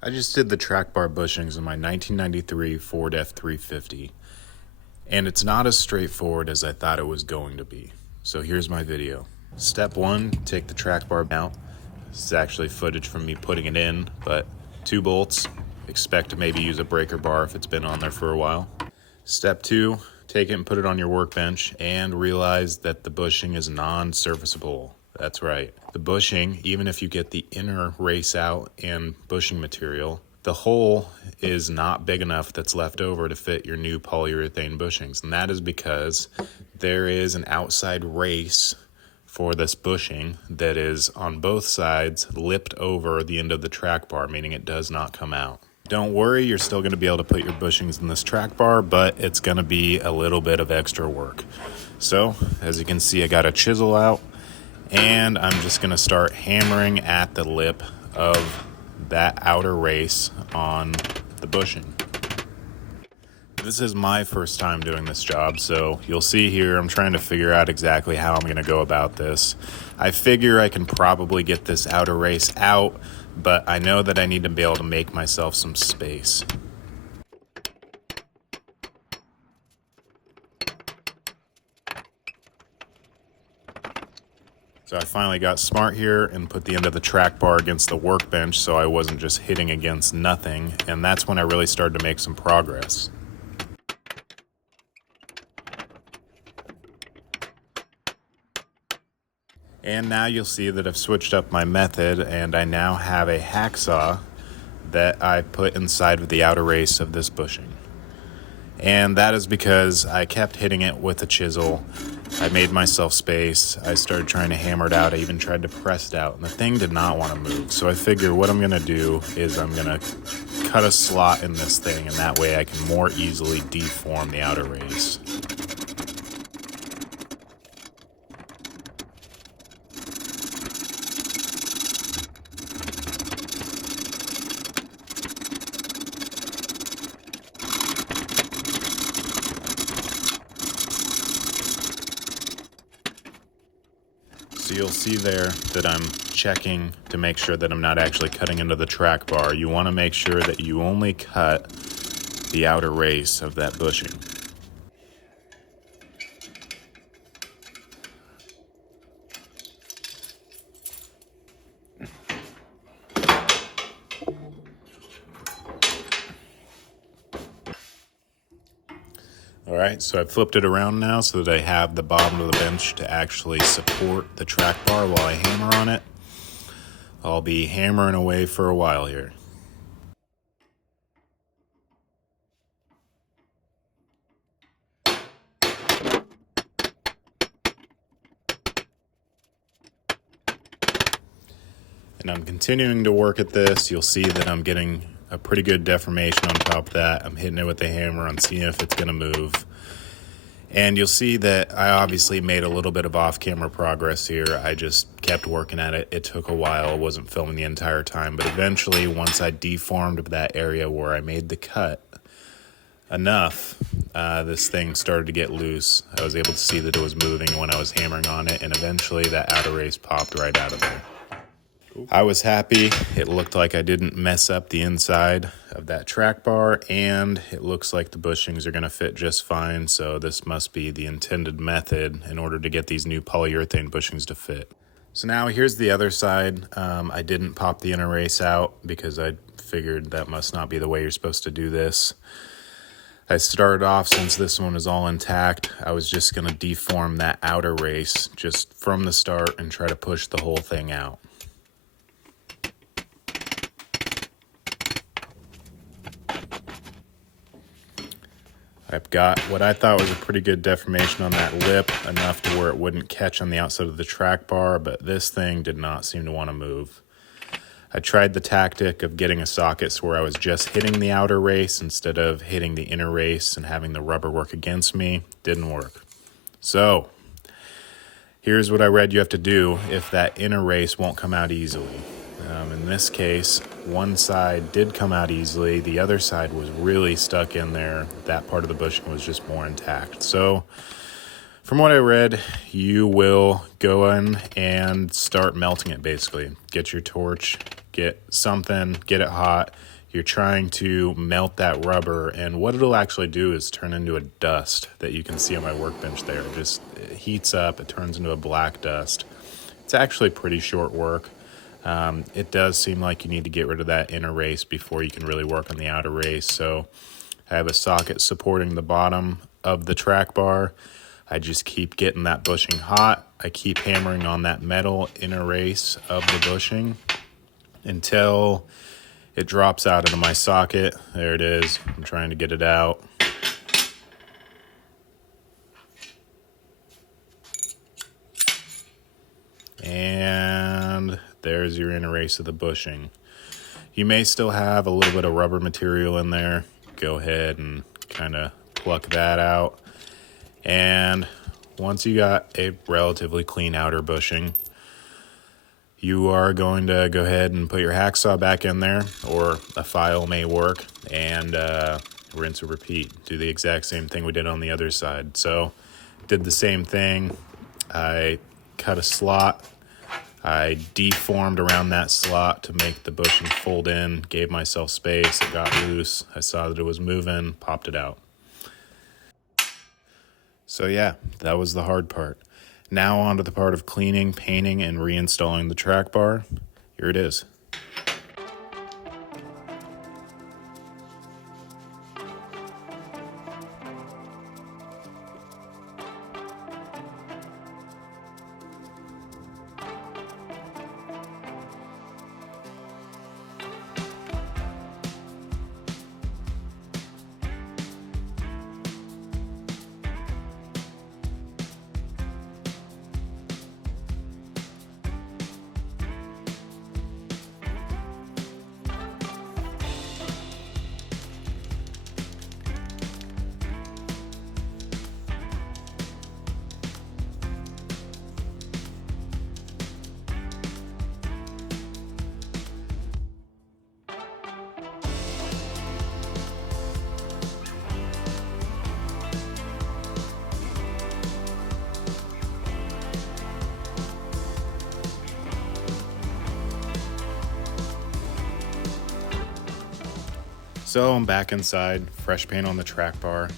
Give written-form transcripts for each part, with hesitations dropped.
I just did the track bar bushings in my 1993 Ford F350, and it's not as straightforward as I thought it was going to be. So here's my video. Step one, take the track bar out. This is actually footage from me putting it in, but 2 bolts. Expect to maybe use a breaker bar if it's been on there for a while. Step two, take it and put it on your workbench and realize that the bushing is non-serviceable. That's right. The bushing, even if you get the inner race out and bushing material, the hole is not big enough that's left over to fit your new polyurethane bushings. And that is because there is an outside race for this bushing that is on both sides lipped over the end of the track bar, meaning it does not come out. Don't worry, you're still going to be able to put your bushings in this track bar, but it's going to be a little bit of extra work. So, as you can see, I got a chisel out, and I'm just going to start hammering at the lip of that outer race on the bushing. This is my first time doing this job, so you'll see here I'm trying to figure out exactly how I'm going to go about this. I figure I can probably get this outer race out, but I know that I need to be able to make myself some space. So I finally got smart here and put the end of the track bar against the workbench so I wasn't just hitting against nothing, and that's when I really started to make some progress. And now you'll see that I've switched up my method, and I now have a hacksaw that I put inside of the outer race of this bushing. And that is because I kept hitting it with a chisel. I made myself space. I started trying to hammer it out. I even tried to press it out, and the thing did not want to move. So I figure what I'm going to do is I'm going to cut a slot in this thing, and that way I can more easily deform the outer race. So you'll see there that I'm checking to make sure that I'm not actually cutting into the track bar. You want to make sure that you only cut the outer race of that bushing. All right, so I've flipped it around now so that I have the bottom of the bench to actually support the track bar while I hammer on it. I'll be hammering away for a while here. And I'm continuing to work at this. You'll see that I'm getting a pretty good deformation on top of that. I'm hitting it with the hammer. I'm seeing if it's going to move. And you'll see that I obviously made a little bit of off-camera progress here. I just kept working at it. It took a while. I wasn't filming the entire time. But eventually, once I deformed that area where I made the cut enough, this thing started to get loose. I was able to see that it was moving when I was hammering on it. And eventually, that outer race popped right out of there. I was happy. It looked like I didn't mess up the inside of that track bar, and it looks like the bushings are going to fit just fine, so this must be the intended method in order to get these new polyurethane bushings to fit. So now here's the other side. I didn't pop the inner race out because I figured that must not be the way you're supposed to do this. I started off, since this one is all intact, I was just going to deform that outer race just from the start and try to push the whole thing out. I've got what I thought was a pretty good deformation on that lip, enough to where it wouldn't catch on the outside of the track bar, but this thing did not seem to want to move. I tried the tactic of getting a socket where I was just hitting the outer race instead of hitting the inner race and having the rubber work against me. Didn't work. So, here's what I read you have to do if that inner race won't come out easily. In this case, one side did come out easily. The other side was really stuck in there. That part of the bushing was just more intact. So from what I read, you will go in and start melting it basically. Get your torch, get it hot. You're trying to melt that rubber, and what it'll actually do is turn into a dust that you can see on my workbench there. It heats up, it turns into a black dust. It's actually pretty short work. It does seem like you need to get rid of that inner race before you can really work on the outer race. So I have a socket supporting the bottom of the track bar. I just keep getting that bushing hot. I keep hammering on that metal inner race of the bushing until it drops out into my socket. There it is. I'm trying to get it out. And there's your inner race of the bushing. You may still have a little bit of rubber material in there. Go ahead and kind of pluck that out. And once you got a relatively clean outer bushing, you are going to go ahead and put your hacksaw back in there, or a file may work, and rinse and repeat. Do the exact same thing we did on the other side. So did the same thing. I cut a slot. I deformed around that slot to make the bushing fold in, gave myself space. It got loose. I saw that it was moving, popped it out. So yeah, that was the hard part. Now on to the part of cleaning, painting, and reinstalling the track bar. Here it is. So I'm back inside, fresh paint on the track bar,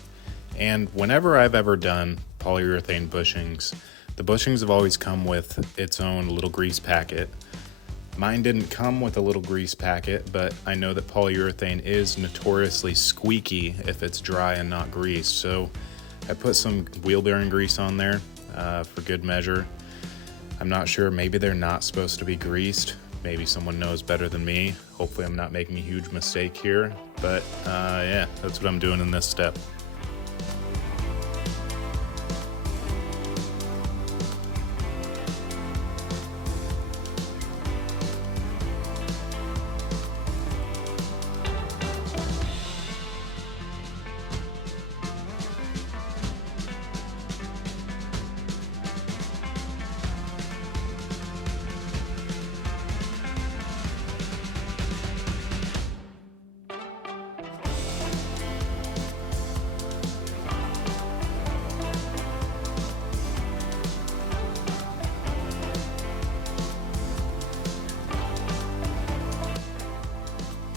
and whenever I've ever done polyurethane bushings, the bushings have always come with its own little grease packet. Mine didn't come with a little grease packet, but I know that polyurethane is notoriously squeaky if it's dry and not greased, so I put some wheel bearing grease on there for good measure. I'm not sure, maybe they're not supposed to be greased. Maybe someone knows better than me. Hopefully I'm not making a huge mistake here, but yeah, that's what I'm doing in this step.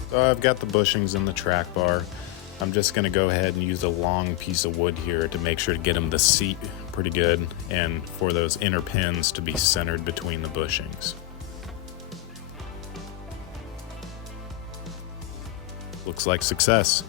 So I've got the bushings in the track bar. I'm just gonna go ahead and use a long piece of wood here to make sure to get them to seat pretty good and for those inner pins to be centered between the bushings. Looks like success.